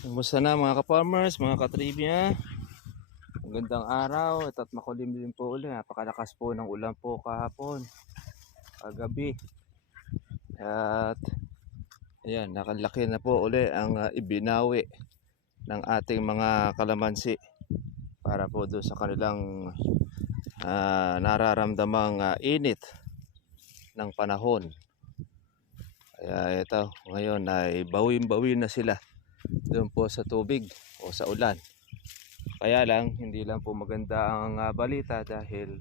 Kumusta na mga ka-farmers, mga ka-trivia? Magandang araw at makulimlim po ulit. Napakalakas po ng ulan po kahapon, kagabi. At ayan, nakalaki na po uli ang ibinawi ng ating mga kalamansi para po doon sa kanilang nararamdamang init ng panahon. Kaya ito, ngayon ay bawin-bawi na sila doon po sa tubig o sa ulan. Kaya lang, hindi lang po maganda ang balita dahil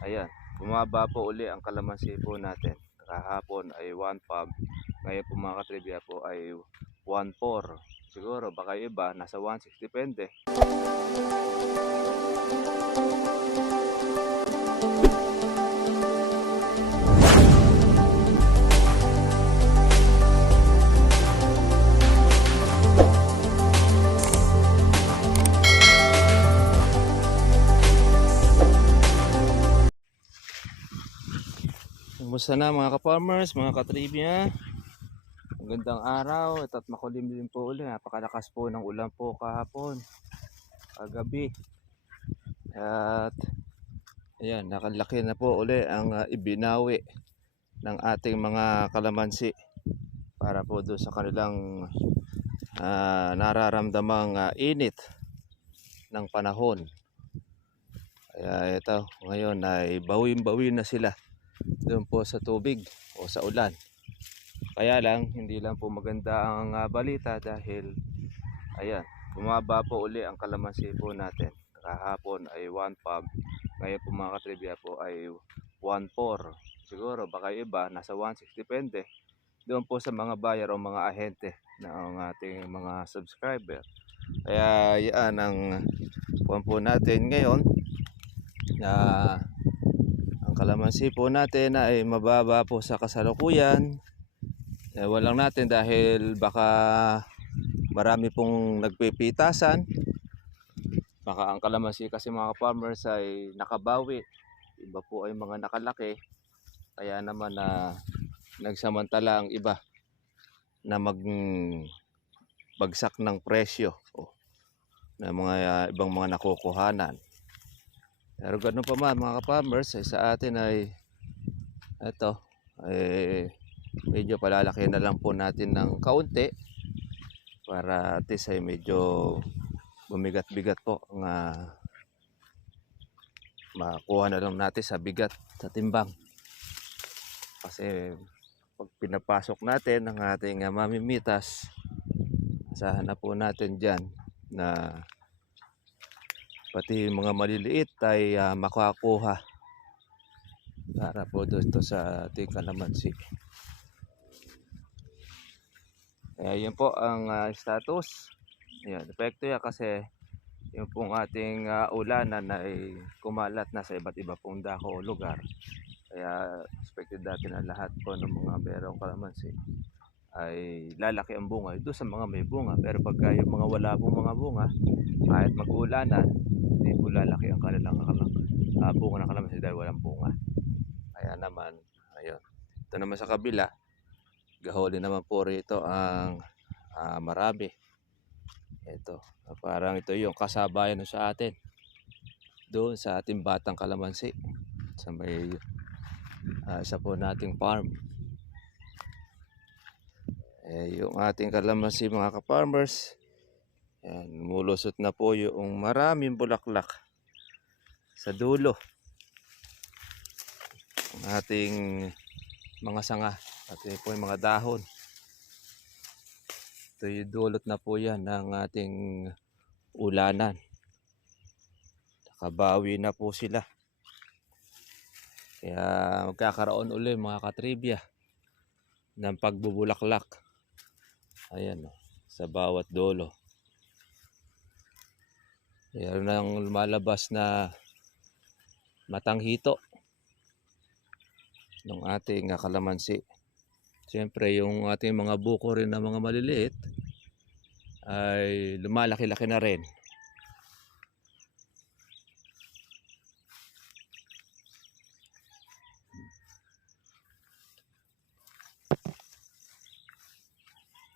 ayan, bumaba po uli ang kalamansi po natin. Kahapon ay 1 pump, ngayon po mga katribya po ay 1.4. Siguro baka iba nasa 1.6, depende. Kumusta na mga ka-farmers, mga ka-trivia? Magandang araw at makulimlim po ulit. Napakalakas po ng ulan po kahapon, kagabi. At ayan, nakalaki na po uli ang ibinawi ng ating mga kalamansi para po doon sa kanilang nararamdamang init ng panahon. Kaya ito, ngayon ay bawin-bawi na sila doon po sa tubig o sa ulan. Kaya lang, hindi lang po maganda ang balita dahil ayan, bumaba po uli ang kalamansi po natin. Kahapon ay 1 pump, ngayon po mga katribya po ay 1.4. Siguro baka iba nasa 1.6, depende doon po sa mga buyer o mga ahente ng ating mga subscriber. Kaya yan ang puwan po natin ngayon, na ang kalamansi po natin ay mababa po sa kasalukuyan. Walang natin dahil baka marami pong nagpipitasan. Baka ang kalamansi kasi mga farmers ay nakabawi, iba po ay mga nakalaki. Kaya naman nagsamantala ang iba na magbagsak ng presyo na mga ibang mga nakukuhanan. Pero ganun pa man mga ka-farmers, sa atin ay ito, medyo palalaki na lang po natin ng kaunti para at least ay medyo bumigat-bigat po ang makuha na lang natin sa bigat sa timbang. Kasi pag pinapasok natin ang ating mamimitas, asahan na po natin dyan na pati mga maliliit ay makakuha para po dito sa ating kalamansi. Kaya yun po ang status. Ayan, epekto yan kasi yung pong ating ulanan ay kumalat na sa iba't iba pong dako o lugar. Kaya expected natin na lahat po ng mga merong kalamansi ay lalaki ang bunga doon sa mga may bunga. Pero pagka yung mga wala pong mga bunga, kahit mag-ulanan, hindi po lalaki ang kanilang bunga ng kalamansi dahil walang bunga. Kaya naman, ayun. Ito naman sa kabila, gahuli naman po rito ang marami. Ito, parang ito yung kasabayan sa atin doon sa ating batang kalamansi sa may isa po nating farm. Yung ating kalamansi mga ka-farmers, yan, mulusot na po yung maraming bulaklak sa dulo ang ating mga sanga at po yung mga dahon. Ito yung dulot na po yan ng ating ulanan. Nakabawi na po sila. Kaya magkakaroon ulit mga katribya ng pagbubulaklak. Ayan, sa bawat dulo. Meron nang lumalabas na matanghito ng ating kalamansi. Siyempre yung ating mga buko rin na mga maliliit ay lumalaki-laki na rin.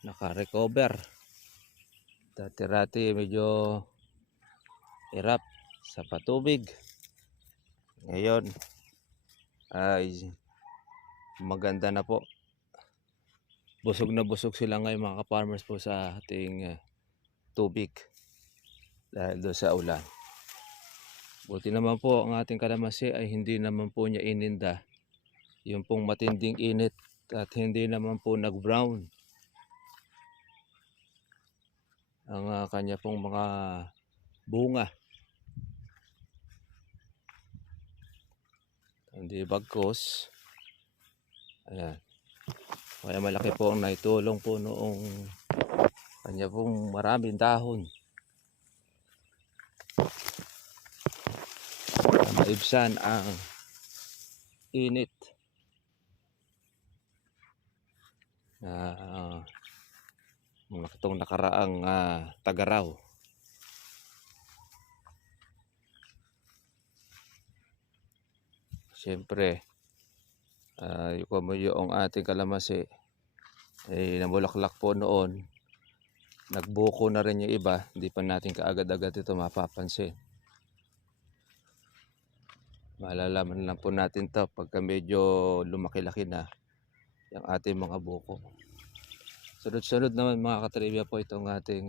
Naka-recover Dati-rati medyo hirap sa patubig. Ngayon ay maganda na po. Busog na busog sila ngayon mga ka-farmers po sa ating tubig dahil doon sa ulan. Buti naman po ang ating kalamansi ay hindi naman po niya ininda yung pong matinding init at hindi naman po nag-brown ang kanya pong mga bunga. Hindi bagkos. Ayan. Kaya malaki po ang naitulong po noong kanya pong maraming dahon. Maibsan ang init na mga itong nakaraang tagaraw. Siyempre, yung ating kalamansi ay namulaklak po noon. Nagbuko na rin yung iba, hindi pa natin kaagad-agad ito mapapansin. Malalaman lang po natin to pagka medyo lumaki-laki na yung ating mga buko. Sunod-sunod naman mga katribya po itong ating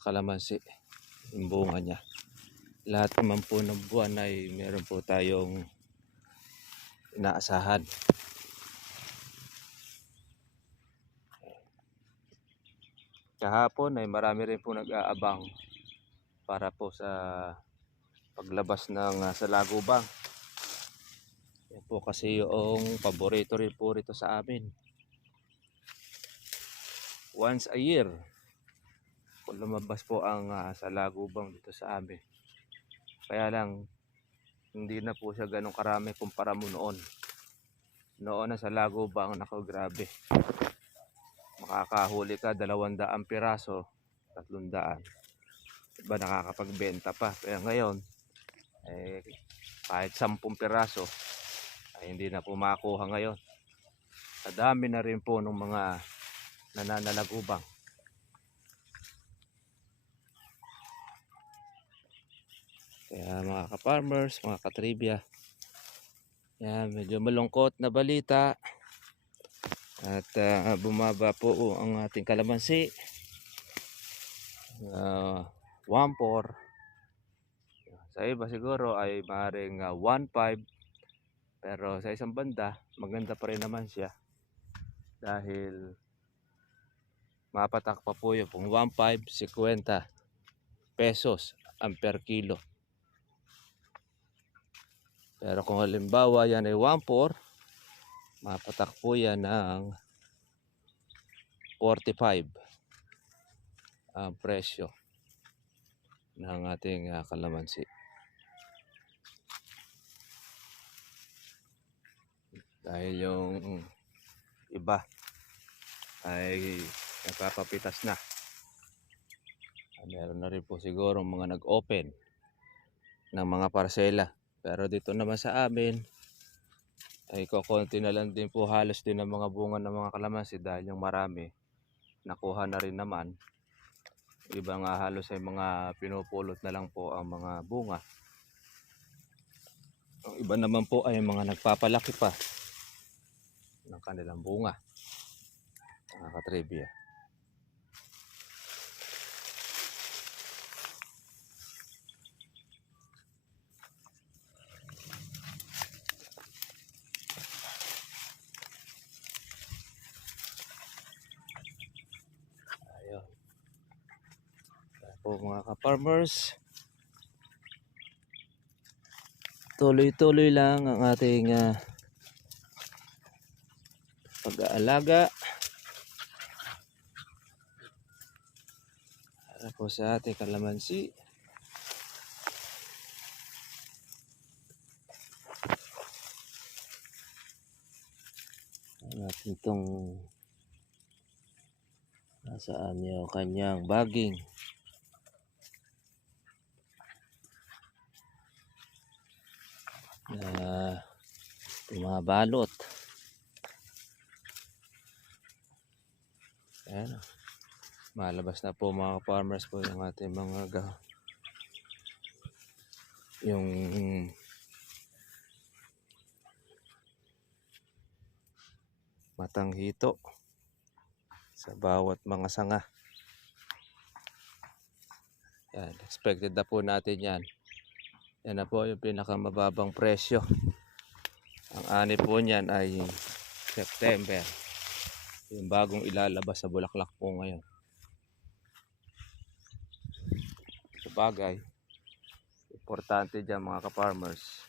kalamansi, yung bunga niya. Lahat naman po ng buwan ay meron po tayong inaasahan. Kahapon ay marami rin po nag-aabang para po sa paglabas ng salagubang. Yan po kasi yung paborito rin po rito sa amin. Once a year kung lumabas po ang salagubang dito sa amin. Kaya lang hindi na po siya ganun karami kumpara mo noon. Noon na salagubang, nako grabe. Makakahuli ka 200 piraso, 300. Iba nakakapagbenta pa. Kaya ngayon kahit 10 piraso ay hindi na po makuha ngayon. Sa dami na rin po ng mga nananalagubang. Kaya mga ka-farmers, mga katribya, yan, medyo malungkot na balita at bumaba po ang ating kalamansi. 1.4. Sa iba siguro ay maaaring 1.5, pero sa isang banda maganda pa rin naman siya dahil mapatak pa po yun kung 1.5, 50 pesos ang per kilo. Pero kung halimbawa yan ay 1.4, mapatak po yan ng 45 ang presyo ng ating kalamansi. Dahil yung iba ay nagpapapitas na. Meron na rin po siguro mga nag-open ng mga parsela. Pero dito naman sa amin ay kukunti na lang din po halos din ang mga bunga ng mga kalamansi dahil yung marami nakuha na rin naman. Iba nga halos ay mga pinupulot na lang po ang mga bunga. Ang iba naman po ay mga nagpapalaki pa ng kanilang bunga. Mga katribya. Ayun. Kaya po mga ka-farmers, tuloy-tuloy lang ang ating pag-aalaga para po sa ating kalamansi. Natin itong nasaan yung kanyang baging. Mga balot. Ayan. Malabas na po mga farmers po yung ating mga yung matang hito sa bawat mga sanga. Yan, expected na po natin yan. Yan na po yung pinakamababang presyo. Ang ani po niyan ay September. Yung bagong ilalabas sa bulaklak po ngayon. Sabagay, importante dyan mga ka-farmers.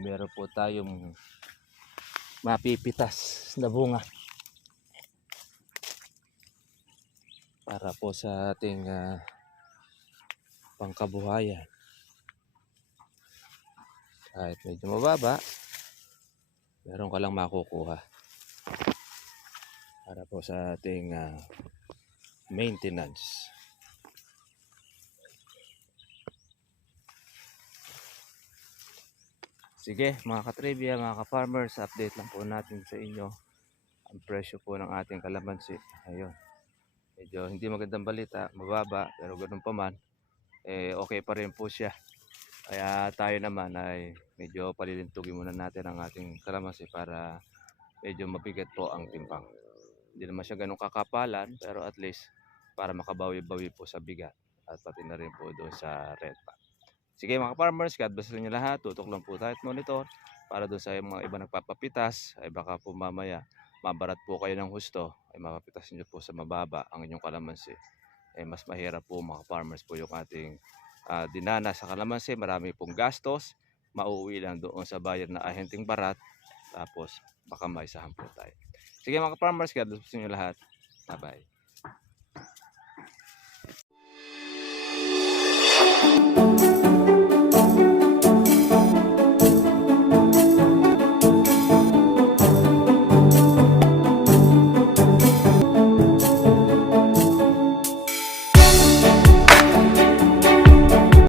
Meron po tayong mapipitas na bunga. Para po sa ating pangkabuhayan. Kahit medyo mababa, meron ka lang makukuha. Para po sa ating maintenance. Sige mga ka-trivia, mga ka-farmers, update lang po natin sa inyo ang presyo po ng ating kalamansi. Ayun. Medyo hindi magandang balita, mababa, pero ganoon pa man, okay pa rin po siya. Kaya tayo naman ay medyo palilintugin muna natin ang ating kalamansi para medyo mabigat po ang timbang. Hindi naman siya ganun kakapalan, pero at least para makabawi-bawi po sa bigat at pati na rin po doon sa red pack. Sige mga farmers, God bless rin niyo lahat. Tutok lang po tayo at monitor para doon sa mga iba nagpapapitas ay baka po mamaya mabarat po kayo ng husto ay mapapitas niyo po sa mababa ang inyong kalamansi. Mas mahirap po mga farmers po yung ating dinana sa kalamansi. Marami pong gastos, mauuwi lang doon sa bayad na ahenteng barat, tapos baka maisahan po tayo. Sige mga farmers, God bless niyo lahat. Bye bye.